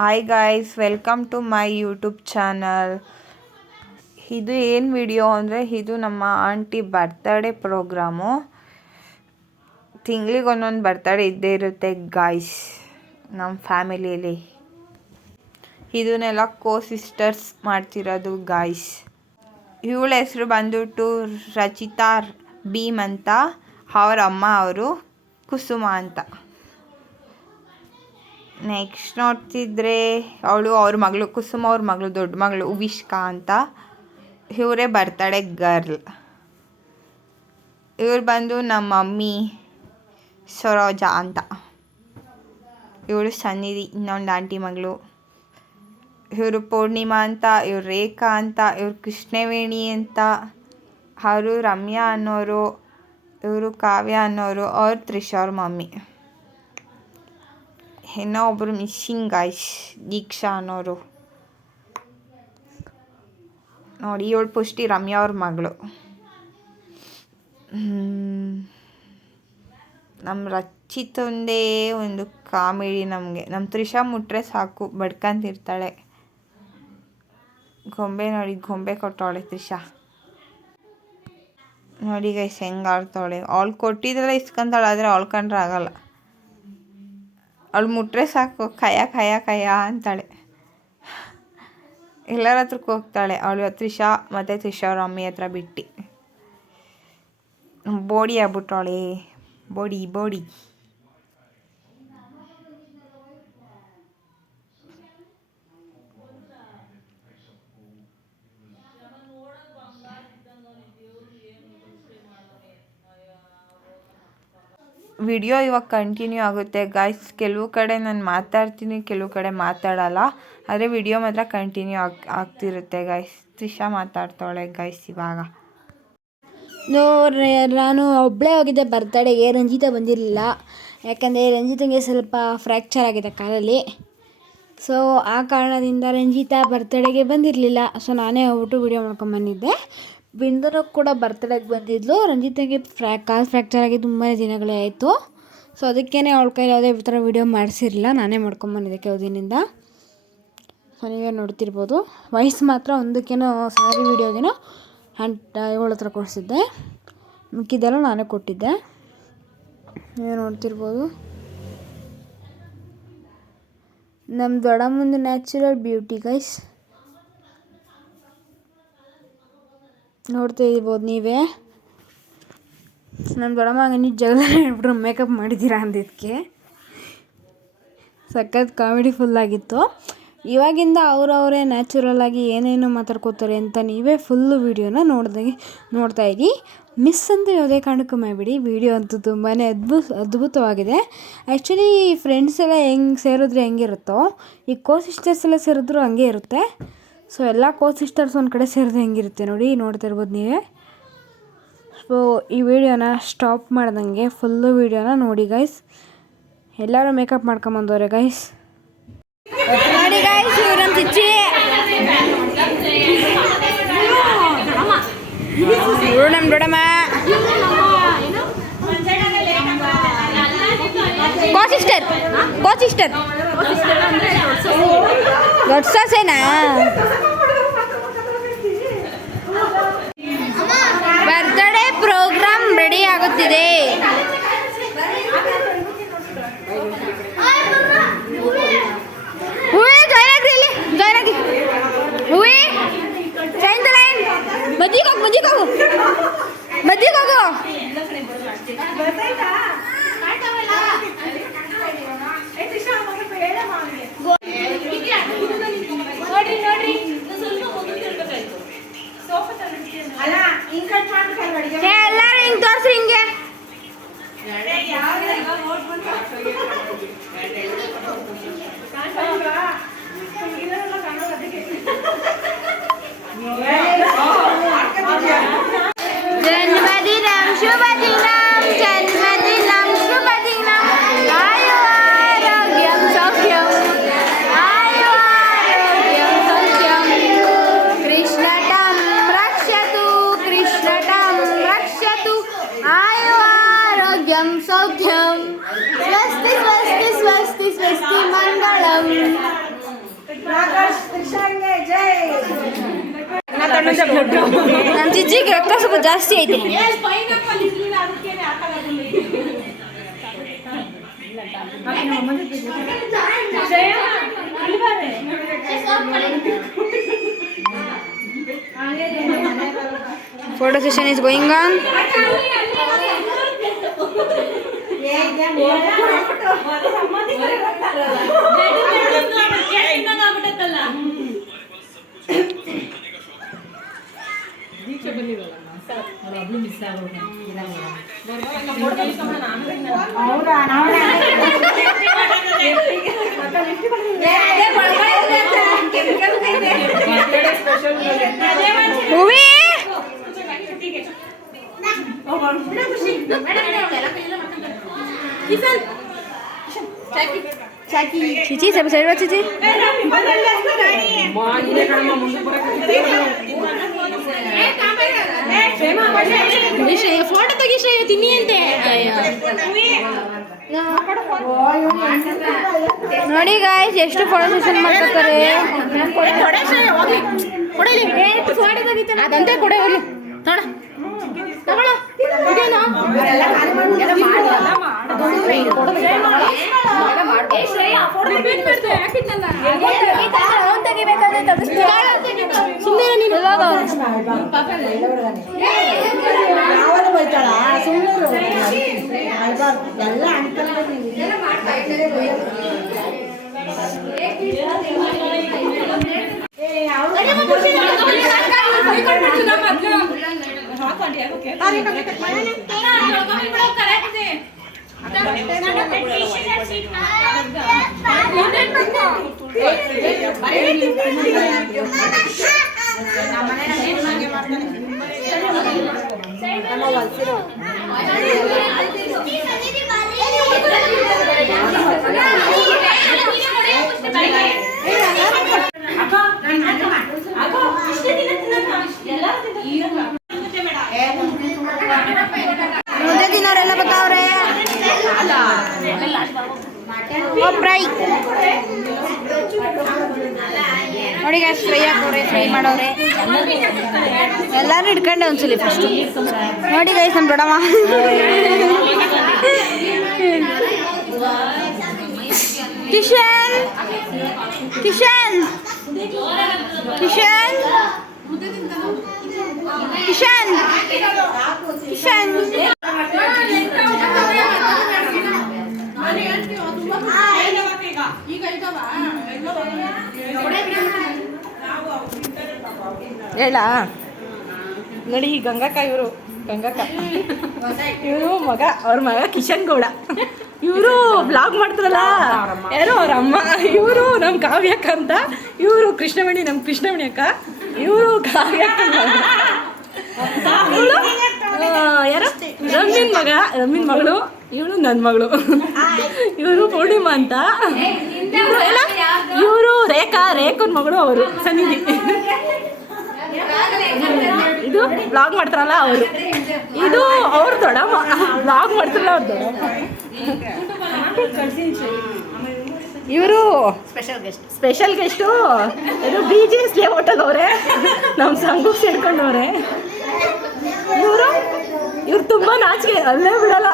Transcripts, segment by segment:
Hi guys, welcome to my YouTube channel. ಇದು ಏನು video ಅಂದರೆ, ಇದು ನಮ್ಮ ಆಂಟಿ ಬರ್ತ್ಡೇ ಪ್ರೋಗ್ರಾಮು. ತಿಂಗಳಿಗೆ ಒಂದೊಂದು ಬರ್ತ್ಡೇ ಇದ್ದೇ ಇರುತ್ತೆ ಗಾಯ್ಸ್ ನಮ್ಮ ಫ್ಯಾಮಿಲಿಯಲ್ಲಿ. ಇದನ್ನೆಲ್ಲ ಸಿಸ್ಟರ್ಸ್ ಮಾಡ್ತಿರೋದು ಗಾಯ್ಸ್. ಇವಳ ಹೆಸರು ಬಂದ್ಬಿಟ್ಟು ರಚಿತಾ ಭೀಮ್ ಅಂತ, ಅವ್ರ ಅಮ್ಮ ಅವರು ಕುಸುಮ ಅಂತ. ನೆಕ್ಸ್ಟ್ ನೋಡ್ತಿದ್ರೆ ಅವ್ರ ಮಗಳು ಕುಸುಮ, ಅವ್ರ ಮಗಳು ದೊಡ್ಡ ಮಗಳು ಉವಿಷ್ಕಾ ಅಂತ. ಇವರೇ ಬರ್ತ್ಡೇ ಗರ್ಲ್. ಇವ್ರು ಬಂದು ನಮ್ಮ ಮಮ್ಮಿ ಸರೋಜಾ ಅಂತ. ಇವಳು ಸನ್ನಿಧಿ, ಇನ್ನೊಂದು ಆಂಟಿ ಮಗಳು. ಇವರು ಪೂರ್ಣಿಮಾ ಅಂತ, ಇವ್ರು ರೇಖಾ ಅಂತ, ಇವ್ರು ಕೃಷ್ಣವೇಣಿ ಅಂತ, ಅವರು ರಮ್ಯಾ ಅನ್ನೋರು, ಇವರು ಕಾವ್ಯ ಅನ್ನೋರು, ಅವ್ರು ತ್ರಿಷಾ ಅವ್ರ ಮಮ್ಮಿ. ಇನ್ನೂ ಒಬ್ಬರು ಮಿಸ್ಸಿಂಗ್ ಗಾಯ್ಸ್, ದೀಕ್ಷಾ ಅನ್ನೋರು. ನೋಡಿ, ಇವಳು ಪುಷ್ಟಿ ರಮ್ಯಾ ಅವ್ರ ಮಗಳು. ನಮ್ಮ ರಚಿತಂದೇ ಒಂದು ಕಾಮಿಡಿ. ನಮ್ಮ ತ್ರಿಷಾ ಮುಟ್ರೆ ಸಾಕು ಬಡ್ಕಂತಿರ್ತಾಳೆ. ಗೊಂಬೆ ನೋಡಿ, ಗೊಂಬೆ ಕೊಟ್ಟವಳೆ ತ್ರಿಷಾ. ನೋಡಿ ಗೈಸ್ ಹೆಂಗೆ ಆಡ್ತಾವಳೆ. ಅವಳು ಕೊಟ್ಟಿದ್ದೆಲ್ಲ ಇಸ್ಕೊಂತಾಳೆ, ಆದರೆ ಅವಳು ಕಂಡ್ರೆ ಆಗಲ್ಲ. ಅವಳು ಮುಟ್ರೆ ಸಾಕು ಕಯ ಅಂತಾಳೆ. ಎಲ್ಲರ ಹತ್ರಕ್ಕೆ ಹೋಗ್ತಾಳೆ ಅವಳು. ತ್ರಿಷಾ ಮತ್ತು ತ್ರಿಷಾ ಅವ್ರ ಮಮ್ಮಿ ಹತ್ರ ಬಿಟ್ಟು ಬೋಡಿ ಆಗ್ಬಿಟ್ಟವಳೆ. ಬೋಡಿ ವಿಡಿಯೋ ಇವಾಗ ಕಂಟಿನ್ಯೂ ಆಗುತ್ತೆ ಗಾಯ್ಸ್. ಕೆಲವು ಕಡೆ ನಾನು ಮಾತಾಡ್ತೀನಿ, ಕೆಲವು ಕಡೆ ಮಾತಾಡಲ್ಲ, ಆದರೆ ವಿಡಿಯೋ ಮಾತ್ರ ಕಂಟಿನ್ಯೂ ಆಗ್ತಿರುತ್ತೆ ಗಾಯ್ಸ್. ತ್ರಿಷಾ ಮಾತಾಡ್ತಾಳೆ ಗಾಯ್ಸ್ ಇವಾಗ. ನಾನು ಒಬ್ಬಳೇ ಹೋಗಿದ್ದೆ ಬರ್ತಡೆಗೆ. ರಂಜಿತಾ ಬಂದಿರಲಿಲ್ಲ, ಯಾಕಂದರೆ ರಂಜಿತಂಗೆ ಸ್ವಲ್ಪ ಫ್ರ್ಯಾಕ್ಚರ್ ಆಗಿದೆ ಕಾಲಲ್ಲಿ. ಸೊ ಆ ಕಾರಣದಿಂದ ರಂಜಿತಾ ಬರ್ತಡೆಗೆ ಬಂದಿರಲಿಲ್ಲ. ಸೊ ನಾನೇ ಹೋಗ್ಬಿಟ್ಟು ವಿಡಿಯೋ ಮಾಡ್ಕೊಂಬಂದಿದ್ದೆ. ಬಿಂದರು ಕೂಡ ಬರ್ತಡೆಗೆ ಬಂದಿದ್ಲು. ರಂಜಿತಾಗೆ ಕಾಲು ಫ್ರ್ಯಾಕ್ಚರ್ ಆಗಿ ತುಂಬಾ ದಿನಗಳೇ ಆಯಿತು. ಸೊ ಅದಕ್ಕೇ ಅವಳ ಕೈಲಿ ಯಾವುದೇ ಥರ ವೀಡಿಯೋ ಮಾಡಿಸಿರಲಿಲ್ಲ, ನಾನೇ ಮಾಡ್ಕೊಂಬಂದಿದ್ದೆ ಕೆಲವು ದಿನದಿಂದ. ಸೊ ನೀವೇ ನೋಡ್ತಿರ್ಬೋದು. ವಯಸ್ಸು ಮಾತ್ರ ಒಂದಕ್ಕೇನೋ ಸಾರಿ ವೀಡಿಯೋಗೇನೋ ಇವಳ ಹತ್ರ ಕೊಡಿಸಿದ್ದೆ, ಮಿಕ್ಕಿದ್ದೆಲ್ಲ ನಾನೇ ಕೊಟ್ಟಿದ್ದೆ. ನೀವೇ ನೋಡ್ತಿರ್ಬೋದು. ನಮ್ಮ ದೊಡ್ಡಮ್ಮಂದು ನ್ಯಾಚುರಲ್ ಬ್ಯೂಟಿ ಗೈಸ್, ನೋಡ್ತಾ ಇರ್ಬೋದು ನೀವೇ. ನಮ್ಮ ದೊಡ್ಡಮ್ಮ ನೀವು ಜಗಳ ಹೇಳ್ಬಿಟ್ರು ಮೇಕಪ್ ಮಾಡಿದ್ದೀರಾ ಅಂದಿದ್ದಕ್ಕೆ ಸಖತ್ ಕಾಮಿಡಿ ಫುಲ್ಲಾಗಿತ್ತು. ಇವಾಗಿಂದ ಅವರವರೇ ನ್ಯಾಚುರಲಾಗಿ ಏನೇನು ಮಾತಾಡ್ಕೋತಾರೆ ಅಂತ ನೀವೇ ಫುಲ್ಲು ವೀಡಿಯೋನ ನೋಡ್ತಾ ಇರಿ. ಮಿಸ್ ಅಂತ ಯಾವುದೇ ಕಾರಣಕ್ಕೂ ಮಾಡಿಬಿಡಿ. ವೀಡಿಯೋ ಅಂತೂ ತುಂಬಾ ಅದ್ಭುತವಾಗಿದೆ. ಆ್ಯಕ್ಚುಲಿ ಫ್ರೆಂಡ್ಸ್ ಎಲ್ಲ ಹೆಂಗೆ ಸೇರಿದ್ರೆ ಹೆಂಗಿರುತ್ತೋ, ಈ ಸಿಸ್ಟರ್ಸ್ ಎಲ್ಲ ಸೇರಿದ್ರು ಹಂಗೆ ಇರುತ್ತೆ. ಸೊ ಎಲ್ಲ ಸಿಸ್ಟರ್ಸ್ ಒಂದು ಕಡೆ ಸೇರಿದ್ರೆ ಹೆಂಗಿರುತ್ತೆ ನೋಡಿ, ನೋಡ್ತಾ ಇರ್ಬೋದು ನೀವೇ. ಸೊ ಈ ವಿಡಿಯೋನ ಸ್ಟಾಪ್ ಮಾಡ್ದಂಗೆ ಫುಲ್ಲು ವೀಡಿಯೋನ ನೋಡಿ ಗೈಸ್. ಎಲ್ಲರೂ ಮೇಕಪ್ ಮಾಡ್ಕೊಂಬಂದವ್ರೆ ಗೈಸ್. ನೋಡಿ ಗೈಸ್, ಇವ್ರು ನಮ್ಮ ಚಿಚ್ಚಿ, ಇವ್ರು ನಮ್ಮ ದೊಡ್ಡಮ್ಮ, ಸಿಸ್ಟರ್ ದೊಡ್ಡ ಸೊಸೆನಾ. ಬರ್ತ್ಡೇ ಪ್ರೋಗ್ರಾಮ್ ರೆಡಿ ಆಗುತ್ತಿದೆ. ಹೂವೇ ಜಾಯ್ನಾಗ್ರಿ, ಇಲ್ಲಿ ಜಾಯ್ನಾಗಿ. ಹೂವೇ ಚೈನ್ ಲೈನ್ ಮದ್ದಿಗೆ ಹೋಗು. ಎಲ್ಲರೂ ಹಿಂಗೆ ತೋರಿಸ್ರಿ, ಹಿಂಗೆ ಜನ್ಮದಿನಂ ಶುಭದಿನಂ, ಜನ್ಮದಿನಂ ಶುಭದಿನಂ, ಆಯು ಆರೋಗ್ಯಂ ಸೌಖ್ಯಂ, ಆಯು ಆರೋಗ್ಯಂ ಸೌಖ್ಯಂ, ಕೃಷ್ಣಟಂ ರಕ್ಷತು, ಕೃಷ್ಣಟಂ ರಕ್ಷತು, ಆಯು ಆರೋಗ್ಯಂ ಸೌಖ್ಯಂ, ಸ್ವಸ್ತಿ ಸ್ವಸ್ತಿ ಸ್ವಸ್ತಿ ಸ್ವಸ್ತಿ ಮಂಗಳಂ. ನಮ್ಮ ಜಿಜ್ಜಿಗೆ ರೊಕ್ಕ ಸ್ವಲ್ಪ ಜಾಸ್ತಿ ಐತೆ. Photo session is going on. Movie. Cici, siapa saya Cici? Foto ತೆಗಿಶ್ರೀ ತಿನ್ನಿ ಅಂತೆ. ನೋಡಿ ಗಾಯ್ಸ್ ಎಷ್ಟು ಫೋಟೋ ಸೆಷನ್ ಮಾಡ್ತಾರೆ. ಅದಂತೆ ಕೊಡೆ ಹೋಗಿ ಮುದ್ದೆ ತಿನ್ನೋರೆಲ್ಲ ಬರ್ತಾವ್ರೆ. ನೋಡಿ ಗಾಯ್ಸ್ ಫ್ರೈ ಹಾಕೋರೆ, ಫ್ರೈ ಮಾಡೋರೆ. ಎಲ್ಲಾರು ಹಿಡ್ಕೊಂಡೆ ಒಂದ್ಸಲಿ ಫಸ್ಟ್ ನೋಡಿ ಗಾಯ್ಸ್ ನಮ್ಮ ದೊಡ್ಡಮ್ಮ. ಕಿಶನ್ ಕಿಶನ್ ಕಿಶನ್ ಕಿಶನ್ ಕಿಶನ್ ಹೇಳ ನೋಡಿ ಈ ಗಂಗಕ್ಕ, ಇವರು ಗಂಗಕ್ಕ, ಇವರು ಮಗ, ಅವ್ರ ಮಗ ಕಿಶನ್ ಗೌಡ. ಇವರು ಬ್ಲಾಗ್ ಮಾಡ್ತಾರಲ್ಲ, ಯಾರು ಅವ್ರ ಅಮ್ಮ. ಇವರು ನಮ್ಮ ಕಾವ್ಯಕ್ಕ ಅಂತ, ಇವರು ಕೃಷ್ಣಮಣಿ, ನಮ್ಮ ಕೃಷ್ಣಮಣಿ ಅಕ್ಕ. ಇವರು ಕಾವ್ಯಕ್ಕ, ಯಾರು ರಮ್ಯನ್ ಮಗ, ರಮ್ಯನ್ ಮಗಳು. ಇವಳು ನನ್ನ ಮಗಳು. ಇವರು ಪೂರ್ಣಿಮಾ ಅಂತ. ಇವರು ರೇಖಾ, ರೇಖನ್ ಮಗಳು. ಅವರು ಸನ್ನಿಧಿ. ಇದು ಬ್ಲಾಗ್ ಮಾಡ್ತಾರಲ್ಲ ಅವರು. ಇದು ಅವ್ರ ದೊಡ್ಡಮ್ಮ, ಬ್ಲಾಗ್ ಮಾಡ್ತಾರಲ್ಲ ಅವ್ರ ದೊಡ್ಡಮ್ಮ. ಇವರು ಸ್ಪೆಷಲ್ ಗೆಸ್ಟು. ಇದು BGS ಹೋಟೆಲ್ ಅವರೇ, ನಮ್ಮ ಸಂಘಕ್ಕೆ ಸೇರ್ಕೊಂಡವ್ರೆ. ಇವ್ರು ತುಂಬ ನಾಚಿಕೆ, ಅಲ್ಲೇ ಬಿಡಲ್ಲ.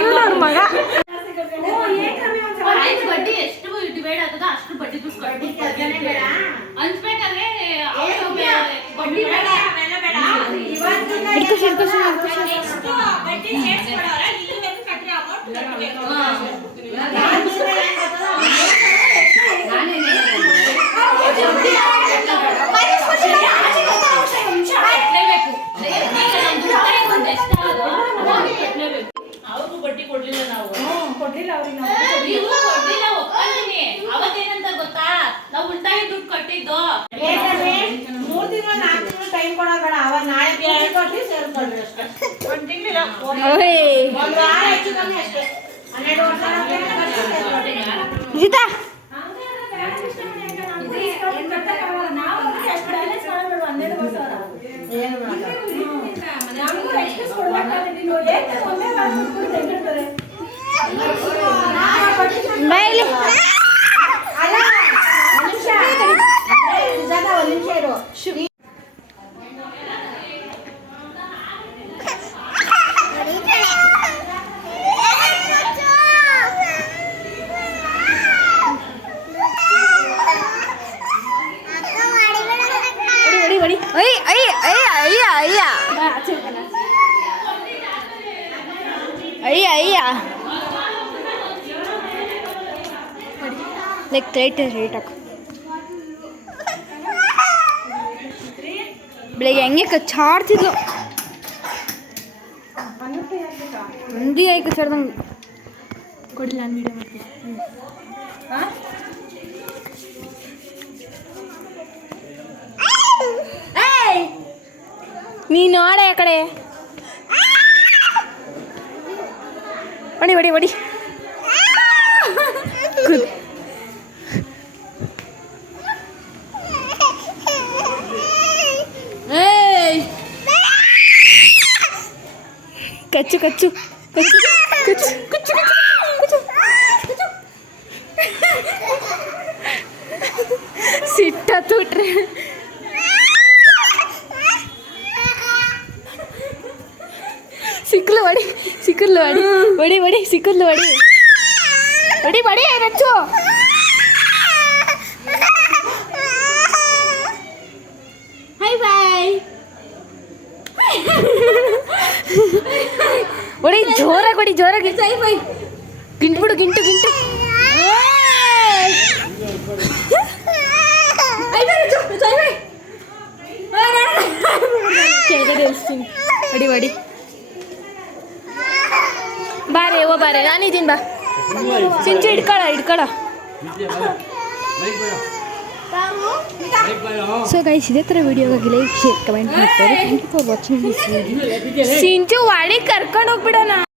ಇವ್ರು ಅವ್ರ ಮಗ. ಅವ್ರಿಗೂ ಬಡ್ಡಿ ಕೊಡ್ಲಿಲ್ಲ ನಾವು. ಕೊಡ್ಲಿಲ್ಲ ಅವ್ರಿಗೆ. ಅವತ್ತೇನಂತ ಗೊತ್ತಾ, ನಾವು ಉಳಿತಾಯ ದುಡ್ಡು ಕಟ್ಟಿದ್ದು 3 ತಿಂಗಳು 4 ತಿಂಗಳು ಟೈಮ್ ಕೊಡೋಣ. ಅವಾಗ ನಾಳೆ ಕೊಟ್ರಿ ಸೇರ್ಕೊಳ್ರಿ ಅಷ್ಟೇ. 1 ತಿಂಗಳಿಲ್ಲ, 1 ವಾರ ಹೆಚ್ಚು ಕಮ್ಮಿ ಅಷ್ಟೇ. 12 ವರ್ಷ ಗೀತಾ ಲೈಕ್ ರೇಟ್ ಹಾಕು. ಬೆಳಿಗ್ಗೆ ಹೆಂಗೆ ಕಚ್ಚಾಡ್ತಿದ್ಲು ಹಂಗೆ ಆಯ್ತು ಕಚ್ಚಾಡ್ದಂಗೆ. ಕೊಡಿಲ್ಲ ನಾನು ವೀಡಿಯೋ ಮಾಡ್ತೀನಿ. ನೀ ನೋಡ ಆ ಕಡೆ ಹೊಡಿ ಹೊಡಿ ಹೊಡಿ. ಕಚ್ಚು ಕಚ್ಚು ಕಚ್ಚು ಕಚ್ಚು ಕಚ್ಚು ಕಚ್ಚು ಸಿಟ್ಟುಟ್ರೆ ಸಿಕ್ಕಲು ಹೊಡಿ ಸಿಕ್ಕಲು ಹೊಡಿ ಹೊಡಿ ಹೊಡಿ ಸಿಕ್ಕಲು ಹೊಡಿ ಹೊಡಿ ಹೊಡಿ ರಚ್ಚು. ಹೈ ಬಾಯ್ ಹೊಡಿ ಜೋರಾಗಿ ಹೊಡಿ ಜೋರಾಗಿ. ಗಿಂಟು ಬಿಡು ಗಿಂಟು ಗಿಂಟು. ಹೊಡಿ ಹೊಡಿ ಬಾರೆ ಓ ಬಾರೆ ನಾನಿದ್ದೀನಿ ಬಾ. ಸಿಂಚು ಹಿಡ್ಕೊಳ. ಸೊ ಗೈಸ್ ಇದೇ ಥರ ವಿಡಿಯೋಗಾಗಿ ಲೈಕ್ ಶೇರ್ ಕಮೆಂಟ್ ಮಾಡ್ತಾರೆ. Thank you for watching this video. Sinchu ಒಳಗೆ ಕರ್ಕೊಂಡು ಹೋಗ್ಬಿಡೋಣ.